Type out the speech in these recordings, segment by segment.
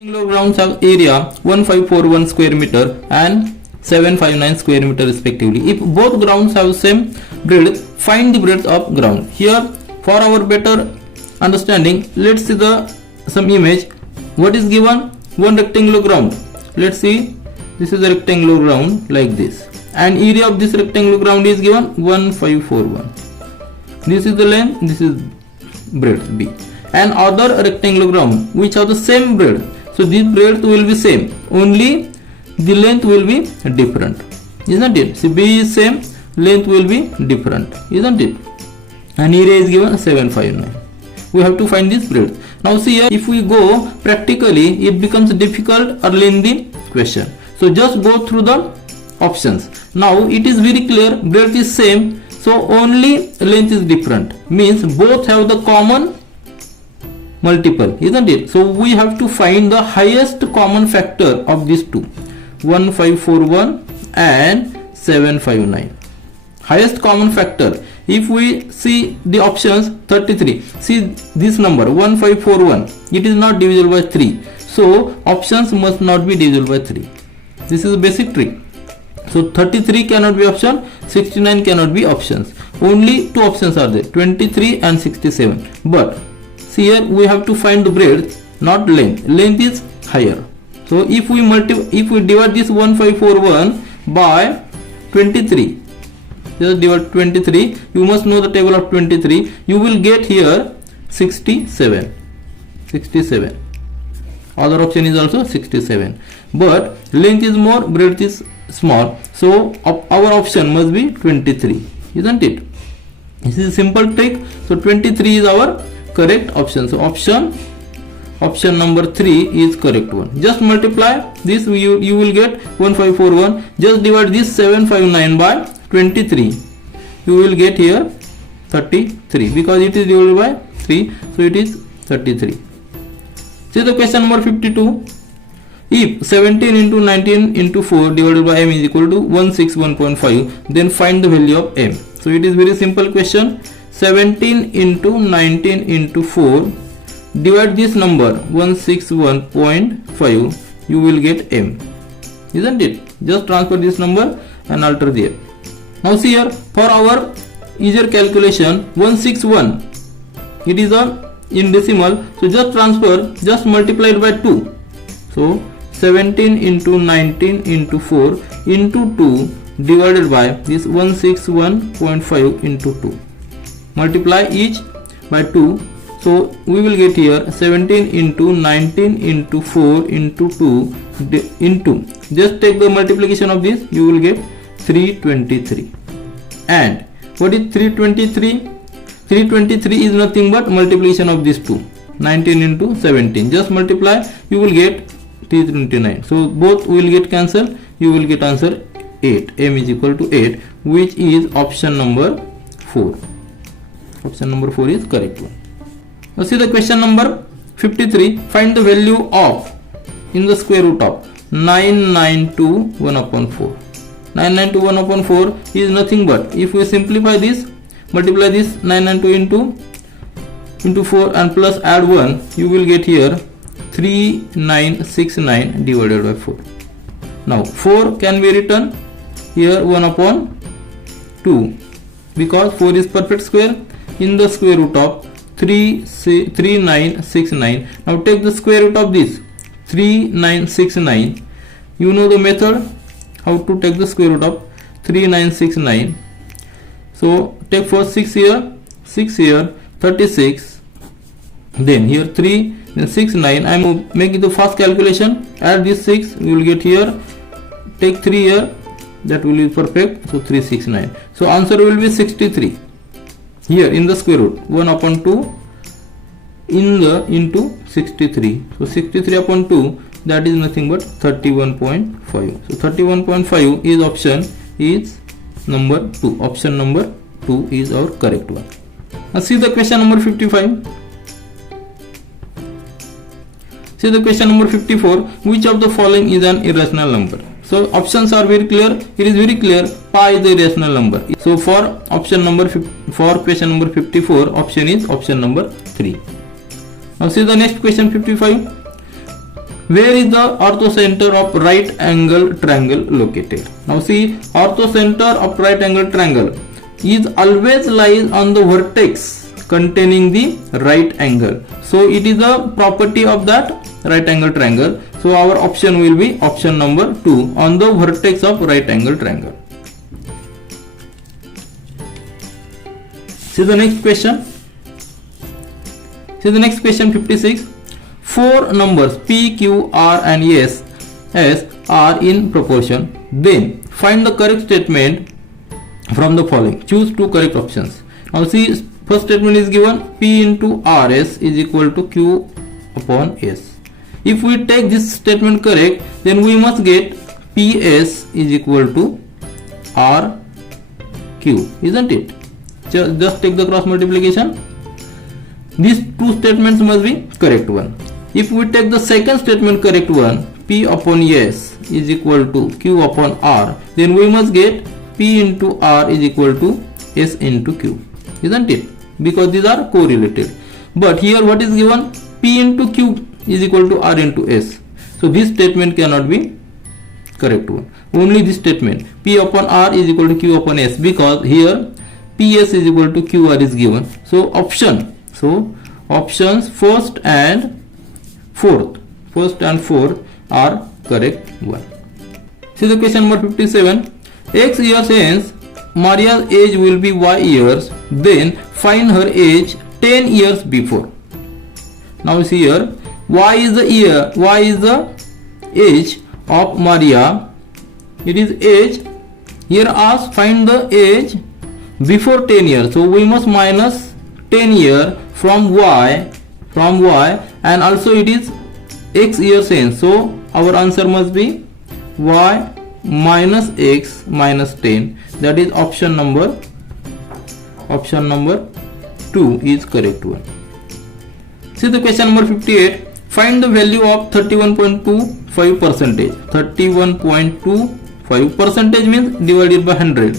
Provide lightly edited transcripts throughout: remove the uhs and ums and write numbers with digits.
Rectangular grounds have area 1541 square meter and 759 square meter respectively. If both grounds have same breadth, find the breadth of ground. Here, for our better understanding, let's see some image. What is given? One rectangular ground. Let's see. This is a rectangular ground like this, and area of this rectangular ground is given 1541. This is the length. This is breadth B. And other rectangular ground which have the same breadth. So this breadth will be same, only the length will be different, isn't it? So B is same, length will be different, isn't it? And area is given 759. We have to find this breadth. Now see here, if we go practically, it becomes difficult early in the question. So just go through the options. Now it is very clear, breadth is same, so only length is different. Means both have the common multiple, isn't it? So we have to find the highest common factor of these two, 1541 and 759. Highest common factor. If we see the options, 33. See this number 1541. It is not divisible by 3. So options must not be divisible by 3. This is a basic trick. So 33 cannot be option, 69 cannot be options. Only two options are there, 23 and 67. But here we have to find the breadth, not length. Length is higher. So if we divide this 1541 by 23, just divide 23, you must know the table of 23, you will get here 67. Other option is also 67, but length is more, breadth is small, so our option must be 23, isn't it? This is a simple trick. So 23 is our correct option. So option number 3 is correct one. Just multiply this, you will get 1541. Just divide this 759 by 23. You will get here 33 because it is divided by 3. So it is 33. See the question number 52. If 17 into 19 into 4 divided by m is equal to 161.5, then find the value of m. So it is very simple question. 17 into 19 into 4, divide this number 161.5, you will get m, isn't it? Just transfer this number and alter there. Now see here, for our easier calculation, 161, it is in decimal, so just transfer, just multiply it by 2. So 17 into 19 into 4 into 2 divided by this 161.5 into 2. Multiply each by 2, so we will get here 17 into 19 into 4 into 2 into, just take the multiplication of this, you will get 323. And what is 323? 323 is nothing but multiplication of these two, 19 into 17. Just multiply, you will get 329. So both will get cancelled, you will get answer 8. M is equal to 8, which is option number 4. Option number 4 is correct one. Now see the question number 53. Find the value of, in the square root of 992 1 upon 4. 992 1 upon 4 is nothing but, if we simplify this, multiply this 992 into 4 and plus add 1, you will get here 3969 divided by 4. Now 4 can be written here 1 upon 2 because 4 is perfect square, in the square root of 3969. Now take the square root of this 3969. You know the method how to take the square root of 3969. So take first 6 here, 36, then here 3, then 6, 9. I am making the first calculation. Add this 6, you will get here. Take 3 here, that will be perfect. So 369. So answer will be 63. Here in the square root 1 upon 2 into 63. So 63 upon 2, that is nothing but 31.5. So 31.5 is option is number 2. Option number 2 is our correct one. Now see the question number 55. See the question number 54. Which of the following is an irrational number? So options are very clear. It is very clear. Pi is the irrational number. So for option number for question number 54, option is option number 3. Now see the next question 55. where is the orthocenter of right angle triangle located? Now see, orthocenter of right angle triangle is always lies on the vertex containing the right angle. So it is a property of that right angle triangle. So our option will be option number 2, on the vertex of right angle triangle. See the next question. See the next question 56. Four numbers P, Q, R and S are in proportion. Then find the correct statement from the following. Choose two correct options. Now see, first statement is given, P into RS is equal to Q upon S. If we take this statement correct, then we must get PS is equal to RQ, isn't it? Just take the cross multiplication. These two statements must be correct one. If we take the second statement correct one, P upon S is equal to Q upon R, then we must get P into R is equal to S into Q, isn't it? Because these are correlated. But here what is given? P into Q is equal to R into S. So this statement cannot be correct one. Only this statement, P upon R is equal to Q upon S, because here PS is equal to QR is given. So options first and fourth are correct one. See the question number 57. X years hence Maria's age will be Y years, then find her age 10 years before. Now see here, Y is the age of Maria. It is age. Here ask find the age before 10 years. So we must minus 10 years from Y, and also it is X years hence. So our answer must be Y minus X minus 10. That is option number 2 is correct one. See the question number 58. Find the value of 31.25 percentage. 31.25 percentage means divided by 100,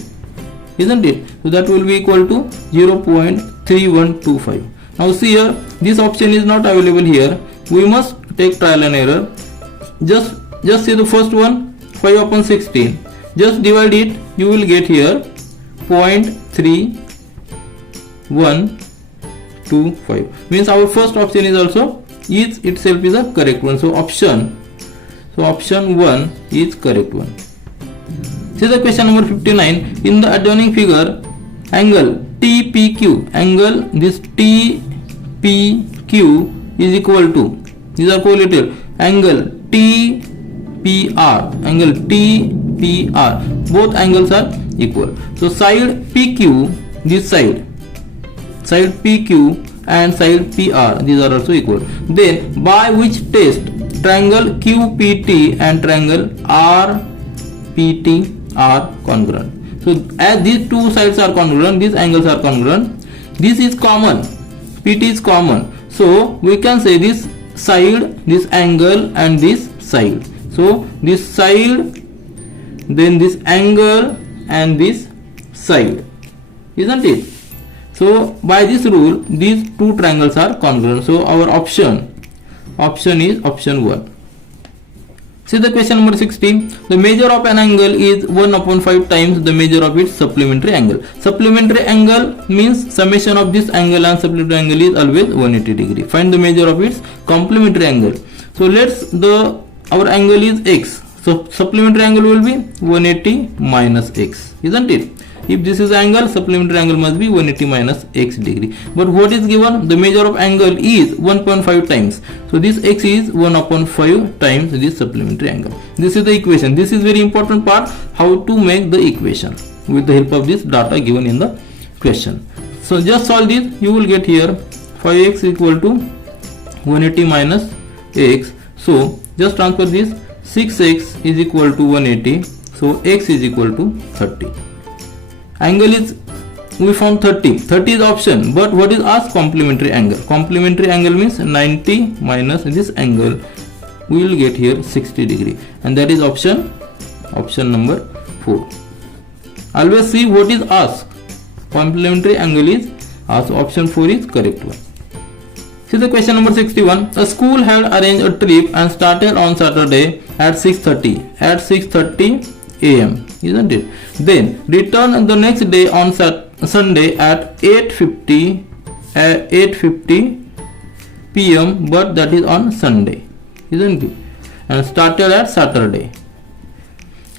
isn't it? So that will be equal to 0.3125. Now see here, this option is not available here. We must take trial and error. Just see the first one, 5 upon 16. Just divide it, you will get here 0.3125. Means our first option is also itself is a correct one. So option 1 is correct one. See the question number 59. In the adjoining figure, angle TPQ, this TPQ is equal to, these are correlated, angle TPR, both angles are equal. So side PQ, this side PQ and side PR, these are also equal. Then by which test triangle QPT and triangle RPT are congruent? So as these two sides are congruent, these angles are congruent. This is common, PT is common. So we can say this side, this angle and this side. So this side, then this angle and this side, isn't it? So by this rule, these two triangles are congruent. So our option is option 1. See the question number 16. The measure of an angle is 1 upon 5 times the measure of its supplementary angle. Supplementary angle means summation of this angle and supplementary angle is always 180 degree. Find the measure of its complementary angle. So our angle is x. So supplementary angle will be 180 minus x, isn't it? If this is angle, supplementary angle must be 180 minus x degree. But what is given? The measure of angle is 1.5 times. So this x is 1 upon 5 times this supplementary angle. This is the equation. This is very important part, how to make the equation with the help of this data given in the question. So just solve this. You will get here 5x equal to 180 minus x. So just transfer this. 6x is equal to 180. So x is equal to 30. Angle is, we found 30 is option, but what is asked? Complementary angle. Complementary angle means 90 minus this angle, we will get here 60 degree, and that is option number 4. Always see what is asked. Complementary angle is asked. Option 4 is correct one. See the question number 61. A school had arranged a trip and started on Saturday at 6:30 a.m. isn't it? Then return the next day on Sunday at 8:50 p.m. but that is on Sunday, isn't it? And started at Saturday.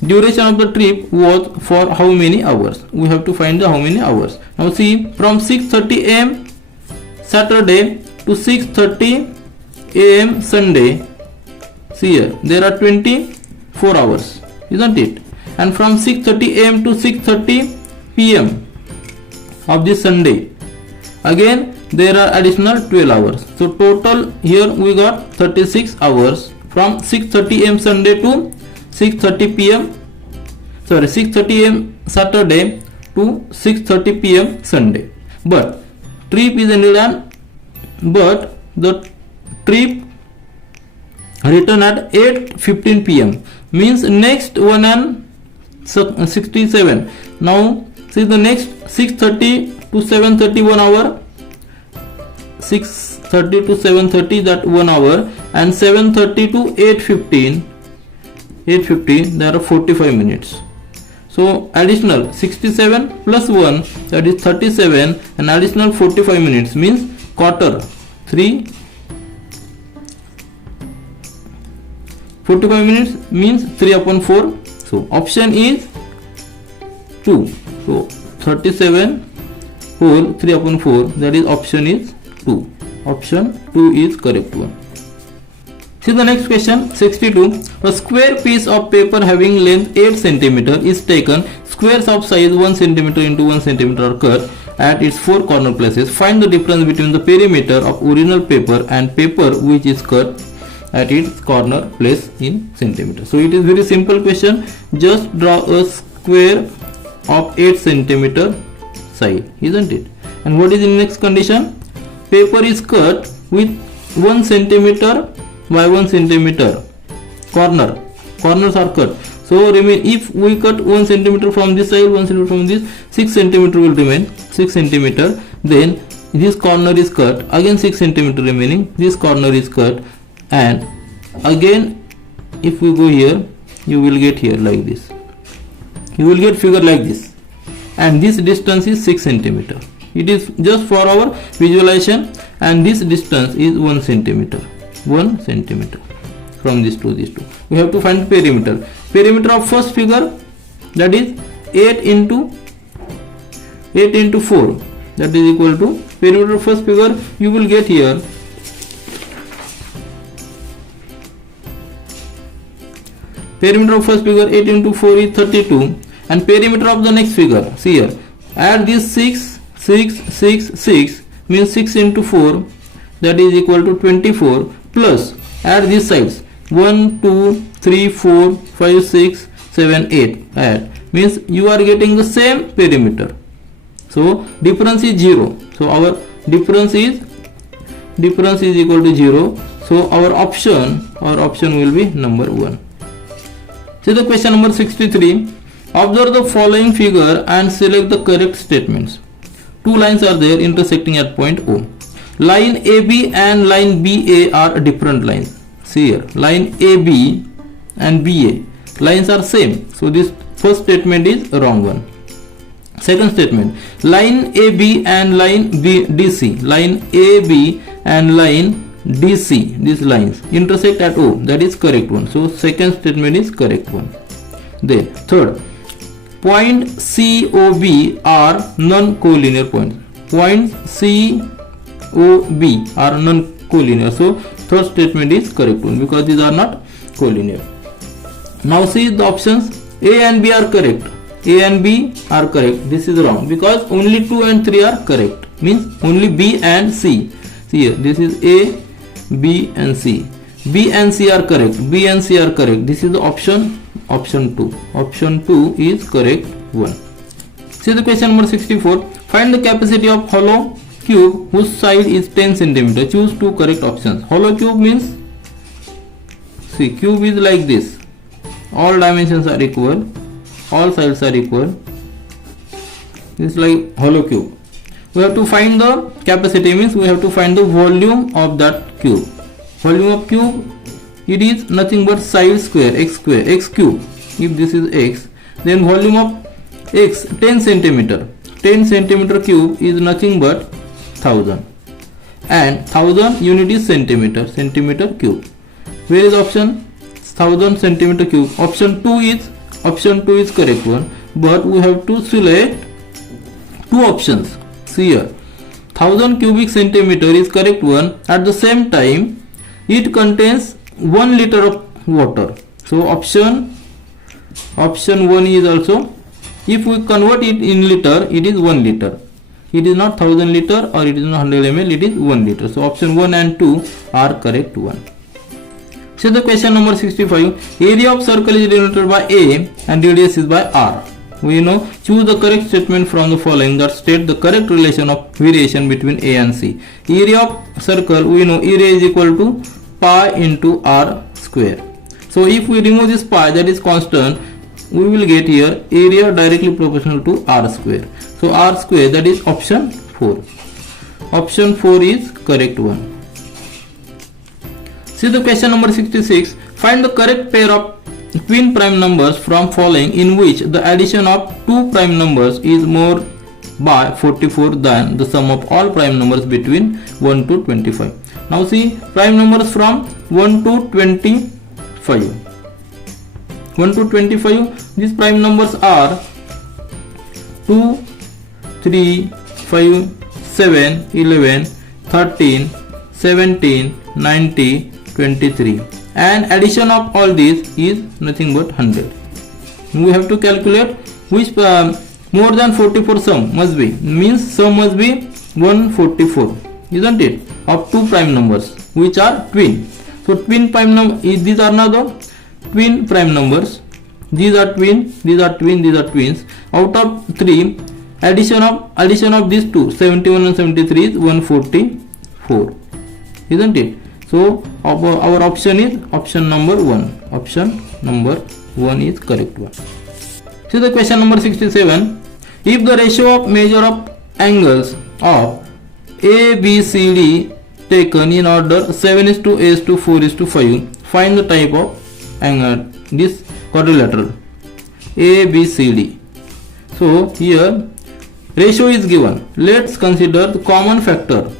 Duration of the trip was for how many hours? We have to find the how many hours. Now see, from 6:30 a.m. Saturday to 6:30 a.m. Sunday, see here, there are 24 hours, isn't it? And from 6:30 a.m. to 6:30 p.m. of this Sunday, again there are additional 12 hours. So total here we got 36 hours from 6:30 a.m. Sunday to 6:30 p.m. 6:30 a.m. Saturday to 6:30 p.m. Sunday. But trip is ended and but the trip return at 8:15 p.m. means next one and 67. Now see the next 6:30 to 7:30 1 hour, 6:30 to 7:30 that 1 hour, and 7:30 to 8:15 there are 45 minutes. So additional 67 plus 1, that is 37, and additional 45 minutes means quarter 3. 45 minutes means 3/4. So option is 2. So 37 whole 3/4, that is option is 2. Option 2 is correct one. See the next question 62. A square piece of paper having length 8 cm is taken. Squares of size 1 cm into 1 cm are cut at its 4 corner places. Find the difference between the perimeter of original paper and paper which is cut at its corner place in centimeter. So it is very simple question. Just draw a square of 8 cm side, isn't it? And what is the next condition? Paper is cut with 1 cm by 1 cm corners are cut. So remain, if we cut 1 cm from this side, 1 cm from this, 6 cm will remain, 6 cm. Then this corner is cut, again 6 cm remaining, this corner is cut, and again if we go here, you will get here like this, you will get figure like this, and this distance is 6 cm. It is just for our visualization, and this distance is 1 cm. 1 cm from this to this two. We have to find perimeter. Perimeter of first figure, that is 8 into 4, that is equal to perimeter of first figure. You will get here perimeter of first figure 8 into 4 is 32, and perimeter of the next figure, see here, add this 6 means 6 into 4, that is equal to 24, plus add these sides 1 2 3 4 5 6 7 8, add, means you are getting the same perimeter. So difference is 0. So our difference is equal to 0. So our option will be number 1. See the question number 63. Observe the following figure and select the correct statements. Two lines are there intersecting at point O. Line AB and line BA are different lines. See here, line AB and BA lines are same. So this first statement is wrong one. Second statement, line AB and line DC, line AB and line DC, these lines intersect at O, that is correct one. So second statement is correct one. Then third, point COB are non-collinear points. Point COB are non-collinear. So third statement is correct one because these are not collinear. Now see the options. A and B are correct. A and B are correct. This is wrong because only 2 and 3 are correct. Means only B and C. See here, this is A, B and C. B and C are correct. B and C are correct. This is the option 2. Option 2 is correct one. See the question number 64. Find the capacity of hollow cube whose side is 10 cm. Choose two correct options. Hollow cube means, see, cube is like this. All dimensions are equal. All sides are equal. This is like hollow cube. We have to find the capacity, means we have to find the volume of that cube. Volume of cube, it is nothing but size square x cube. If this is x, then volume of x 10 centimeter. 10 centimeter cube is nothing but 1000, and 1000 unit is centimeter cube. Where is option? 1000 centimeter cube. Option 2 is correct one, but we have to select two options. See here, 1000 cubic centimeter is correct one. At the same time, it contains 1 liter of water. So option 1 is also, if we convert it in liter, it is 1 liter. It is not 1000 liter or it is not 100 ml, it is 1 liter. So option 1 and 2 are correct one. So the question number 65, area of circle is denoted by A and radius is by R. We know, choose the correct statement from the following that state the correct relation of variation between A and C. Area of circle, we know area is equal to pi into R square. So if we remove this pi, that is constant, we will get here area directly proportional to R square. So R square, that is option 4. Option 4 is correct one. See the question number 66. Find the correct pair of twin prime numbers from following in which the addition of two prime numbers is more by 44 than the sum of all prime numbers between 1 to 25. Now see prime numbers from 1 to 25. 1 to 25, these prime numbers are 2, 3, 5, 7, 11, 13, 17, 90, 23, and addition of all these is nothing but 100. We have to calculate which more than 44 sum must be, means sum must be 144, isn't it, of two prime numbers which are twin. So twin prime number, these are now the twin prime numbers. These are twin, these are twin, these are twins. Out of 3, addition of these two, 71 and 73 is 144, isn't it? So our option is option number 1. Option number 1 is correct one. See the question number 67. If the ratio of measure of angles of A, B, C, D taken in order 7:8:4:5, find the type of angle this quadrilateral A, B, C, D. So here ratio is given. Let's consider the common factor.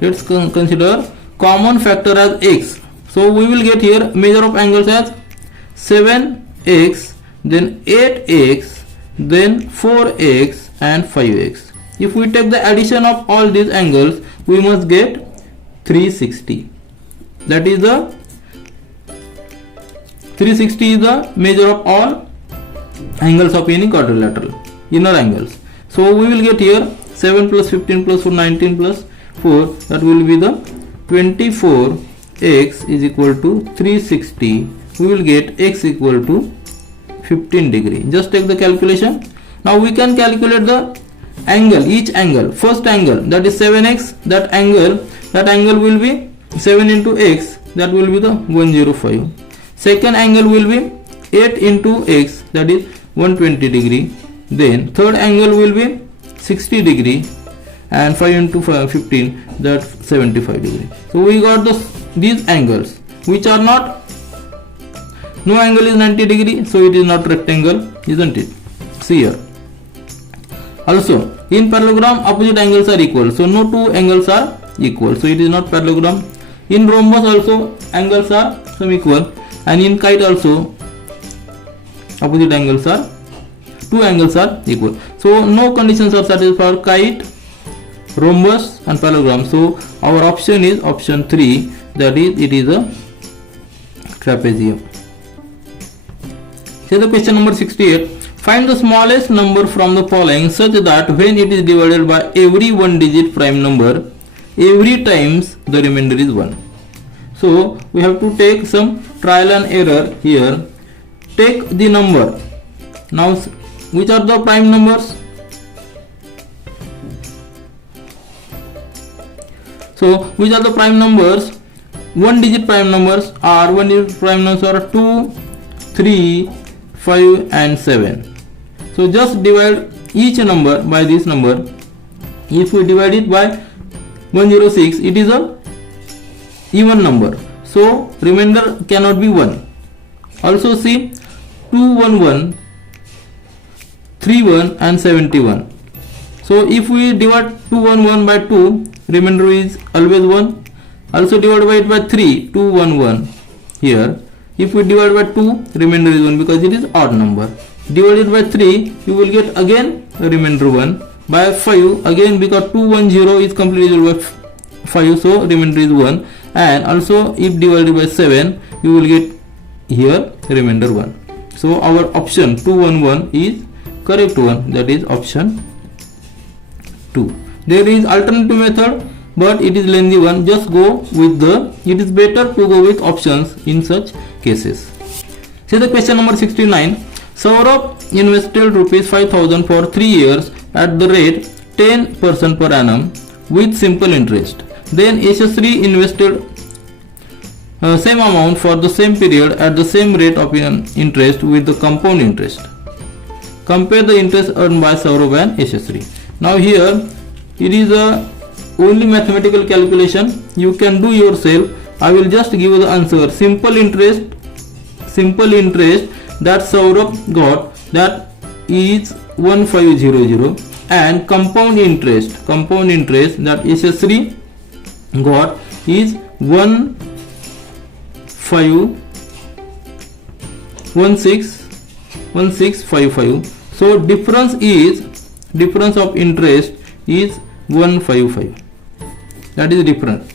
Let's consider common factor as x. So we will get here measure of angles as 7x, then 8x, then 4x and 5x. If we take the addition of all these angles, we must get 360. That is the 360 is the measure of all angles of any quadrilateral, inner angles. So we will get here 7 plus 15 plus 4, 19 plus 4, that will be the 24x is equal to 360. We will get x equal to 15 degree. Just take the calculation. Now we can calculate the angle, each angle. First angle, that is 7x, that angle will be 7 into x, that will be the 105. Second angle will be 8 into x, that is 120 degree. Then third angle will be 60 degree, and 5 into 15, that 75 degree. So we got these angles which are not, no angle is 90 degree, so it is not rectangle, isn't it? See here. Also in parallelogram opposite angles are equal, so no two angles are equal, so it is not parallelogram. In rhombus also angles are some equal, and in kite also opposite angles are, two angles are equal. So no conditions are satisfied for kite, rhombus and parallelogram. So our option is option 3, that is it is a trapezium. Say the question number 68. Find the smallest number from the following such that when it is divided by every one digit prime number, every times the remainder is 1. So we have to take some trial and error here. Take the number. Now which are the prime numbers? So which are the prime numbers? One digit prime numbers are 2, 3, 5 and 7. So just divide each number by this number. If we divide it by 106, it is a even number, so remainder cannot be 1. Also see 211, 31 and 71. So if we divide 211 by 2, remainder is always 1. Also divide by it by 3, 211 here. If we divide by 2, remainder is 1 because it is odd number. Divided by 3, you will get again a remainder 1. By 5, again because 210 is completely divided by 5, so remainder is 1. And also if divided by 7, you will get here remainder 1. So our option 211 is correct one, that is option 2. There is alternative method, but it is lengthy one. Just go with it is better to go with options in such cases. See the question number 69. Saurabh invested rupees 5,000 for 3 years at the rate 10% per annum with simple interest. Then Yashasri invested same amount for the same period at the same rate of interest with the compound interest. Compare the interest earned by Saurabh and Yashasri. Now here it is a only mathematical calculation. You can do yourself. I will just give you the answer. Simple interest that Saurabh got, that is 1500, and compound interest that Yashasri got is 1655. So difference of interest is 155. That is difference.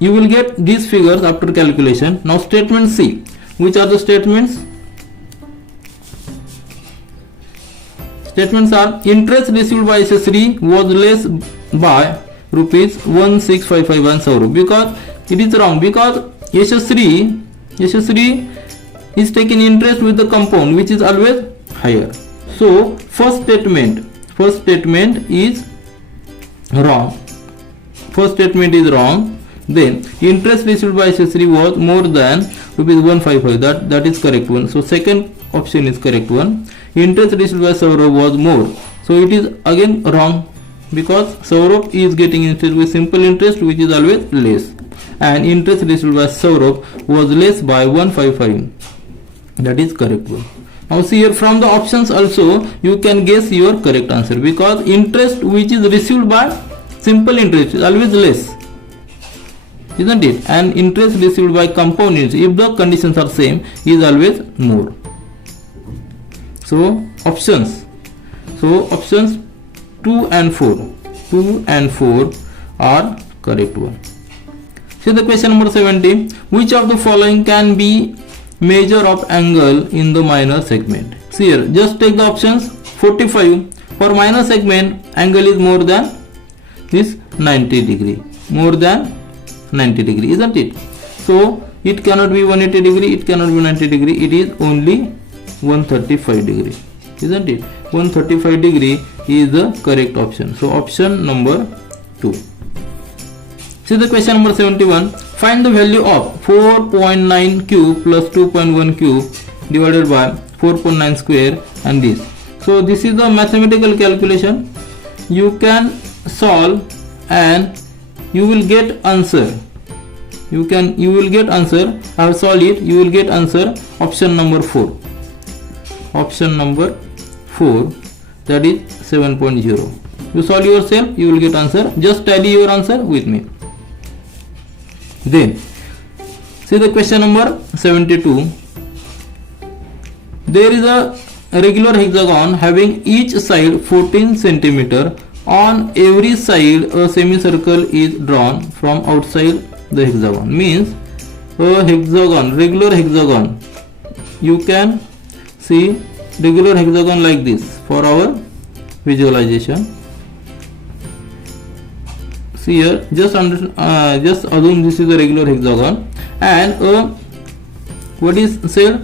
You will get these figures after calculation. Now statement C. Which are the statements? Statements are: interest received by Yashasri was less by rupees 1655 and Saurabh. Because it is wrong, because Yashasri is taking interest with the compound, which is always higher. So first statement is wrong. Then interest received by Yashasri was more than rupees 155. That is correct one. So second option is correct one. Interest received by Saurabh was more. So it is again wrong, because Saurabh is getting interest with simple interest, which is always less, and interest received by Saurabh was less by 155. That is correct one. Now see here, from the options also you can guess your correct answer, because interest which is received by simple interest is always less, isn't it? And interest received by compound interest, if the conditions are same, is always more. So options 2 and 4 are correct one. See the question number 70. Which of the following can be measure of angle in the minor segment? See here, just take the options. 45. For minor segment, angle is more than this 90 degree, isn't it? So it cannot be 180 degree, it cannot be 90 degree, it is only 135 degree, isn't it? 135 degree is the correct option. So option number 2. See the question number 71. Find the value of 4.9 cube plus 2.1 cube divided by 4.9 square and this. So this is the mathematical calculation. You can solve and you will get answer. You will get answer. I have solved it. You will get answer option number 4. Option number 4, that is 7.0. You solve yourself, you will get answer. Just tally your answer with me. Then see the question number 72. There is a regular hexagon having each side 14 centimeter. On every side a semicircle is drawn from outside the hexagon. Means a hexagon, regular hexagon. You can see regular hexagon like this for our visualization. See here, just assume this is a regular hexagon, and what is said,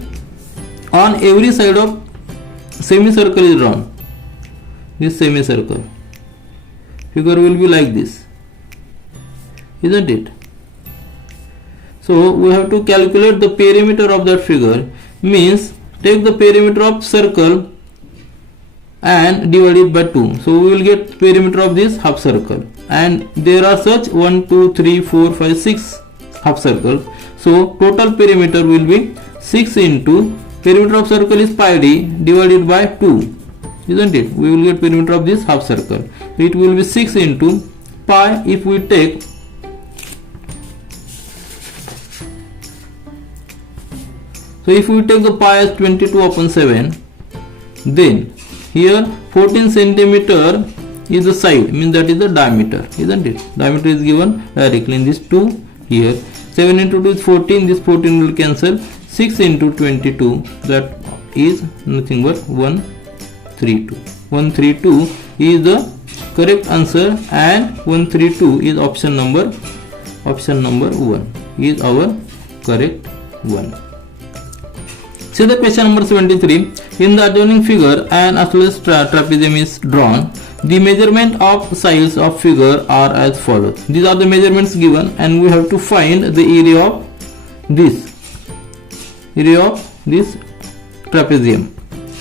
on every side of semicircle is drawn. This semicircle figure will be like this, isn't it? So we have to calculate the perimeter of that figure. Means take the perimeter of circle and divide it by 2. So we will get perimeter of this half circle, and there are such 1, 2, 3, 4, 5, 6 half circles. So total perimeter will be 6 into perimeter of circle is pi d divided by 2, isn't it? We will get perimeter of this half circle. It will be 6 into pi. If we take the pi as 22 upon 7, then here 14 centimeter is the side, means that is the diameter, isn't it? Diameter is given directly in this 2 here. 7 into 2 is 14, this 14 will cancel. 6 into 22, that is nothing but 132. 132 is the correct answer, and 132 is option number 1 is our correct one. See the question number 73. In the adjoining figure, an isosceles trapezium is drawn. The measurement of sides of figure are as follows. These are the measurements given, and we have to find the area of this trapezium,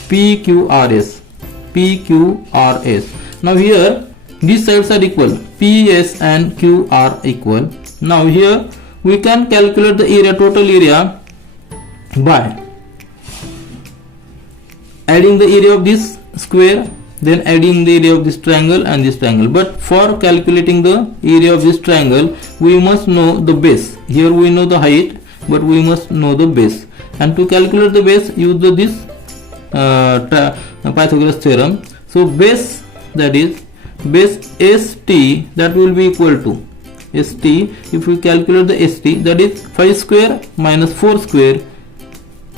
PQRS. Now here these sides are equal, PS and Q are equal. Now here we can calculate the area, total area, by adding the area of this square, then adding the area of this triangle and this triangle. But for calculating the area of this triangle, we must know the base. Here we know the height, but we must know the base. And to calculate the base, use this Pythagoras theorem. So base, that is base ST, that will be equal to ST. If we calculate the ST, that is 5 square minus 4 square,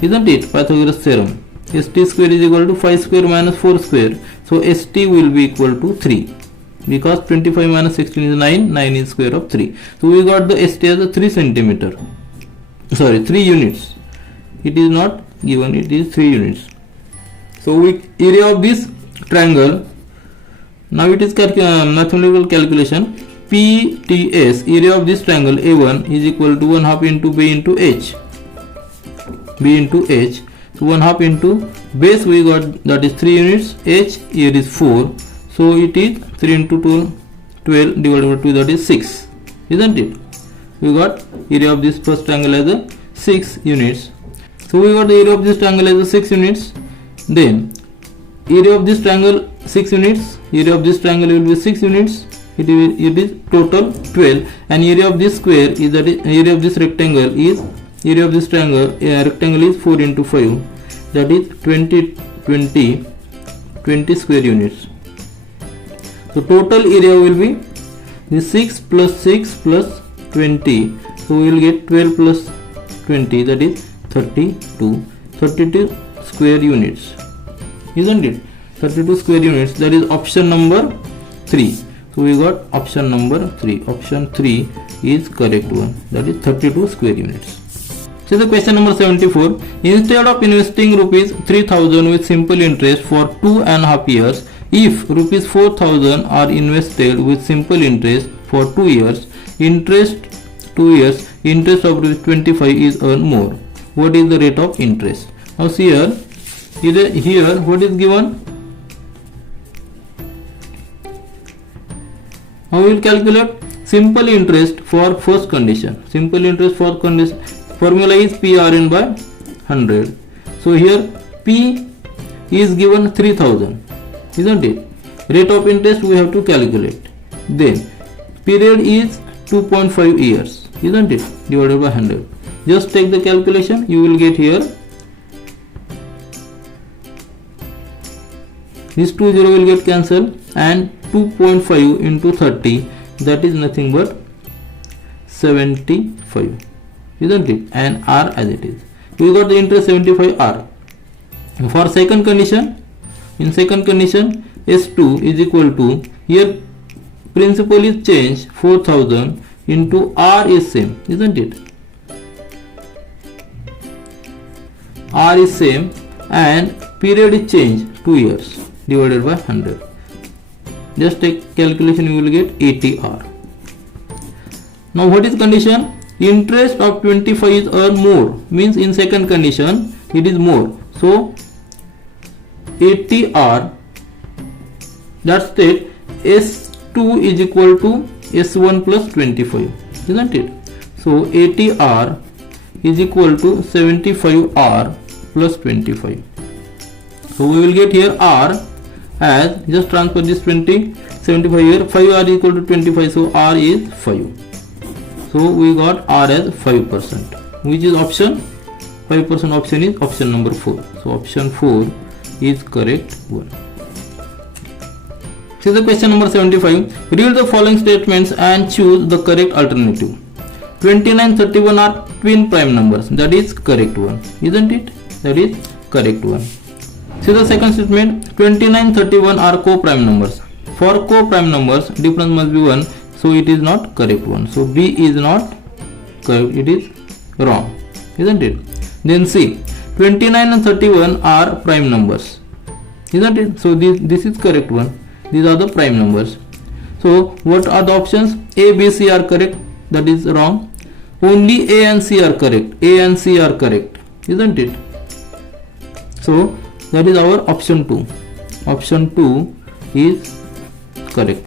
isn't it? Pythagoras theorem. ST square is equal to 5 square minus 4 square. So ST will be equal to 3, because 25 minus 16 is 9. 9 is square of 3. So we got the ST as a 3 centimeter. Sorry, 3 units. It is not given, it is 3 units. So area of this triangle, now it is mathematical calculation. PTS, area of this triangle A1, is equal to 1/2 into B into H. So 1/2 into base we got, that is 3 units. H here is 4. So it is 3 into 12 divided by 2, that is 6, isn't it? We got area of this first triangle as a 6 units. So we got the area of this triangle as a 6 units. Then area of this triangle 6 units. Area of this triangle will be 6 units. It is total 12. And area of this square is, that is area of this rectangle is, area of this triangle rectangle is 4 into 5, that is 20 square units. So total area will be the 6 plus 6 plus 20. So we will get 12 plus 20, that is 32 square units, isn't it? 32 square units, that is option number 3. So we got option number 3. Option 3 is correct one, that is 32 square units. So the question number 74. Instead of investing rupees 3000 with simple interest for 2.5 years, if rupees 4000 are invested with simple interest for 2 years, interest of rupees 25 is earned more. What is the rate of interest? Now see here what is given? Now we will calculate simple interest for first condition. Simple interest for condition formula is PRN by 100. So here P is given 3000, isn't it? Rate of interest we have to calculate. Then period is 2.5 years, isn't it? Divided by 100. Just take the calculation, you will get here. This 20 will get cancelled, and 2.5 into 30, that is nothing but 75, isn't it? And R as it is. We got the interest 75 R. For second condition, in second condition S2 is equal to, here principal is changed 4000 into R is same, isn't it? R is same, and period is changed 2 years divided by 100. Just take calculation, you will get 80 R. Now what is condition? Interest of 25 is earned more, means in second condition it is more. So 80 R that state S2 is equal to S1 plus 25, isn't it? So 80R is equal to 75R plus 25. So we will get here R as, just transfer this 75 here, 5R is equal to 25, so R is 5. So we got R as 5%, which is option 5%. Option is option number 4. So option 4 is correct one. See the question number 75. Read the following statements and choose the correct alternative. 29, 31 are twin prime numbers. That is correct one, isn't it? That is correct one. See the second statement. 29, 31 are co-prime numbers. For co-prime numbers, difference must be 1. So it is not correct one. So B is not correct. It is wrong, isn't it? Then C. 29 and 31 are prime numbers, isn't it? So this is correct one. These are the prime numbers. So what are the options? A, B, C are correct. That is wrong. Only A and C are correct. A and C are correct, isn't it? So that is our option 2. Option 2 is correct.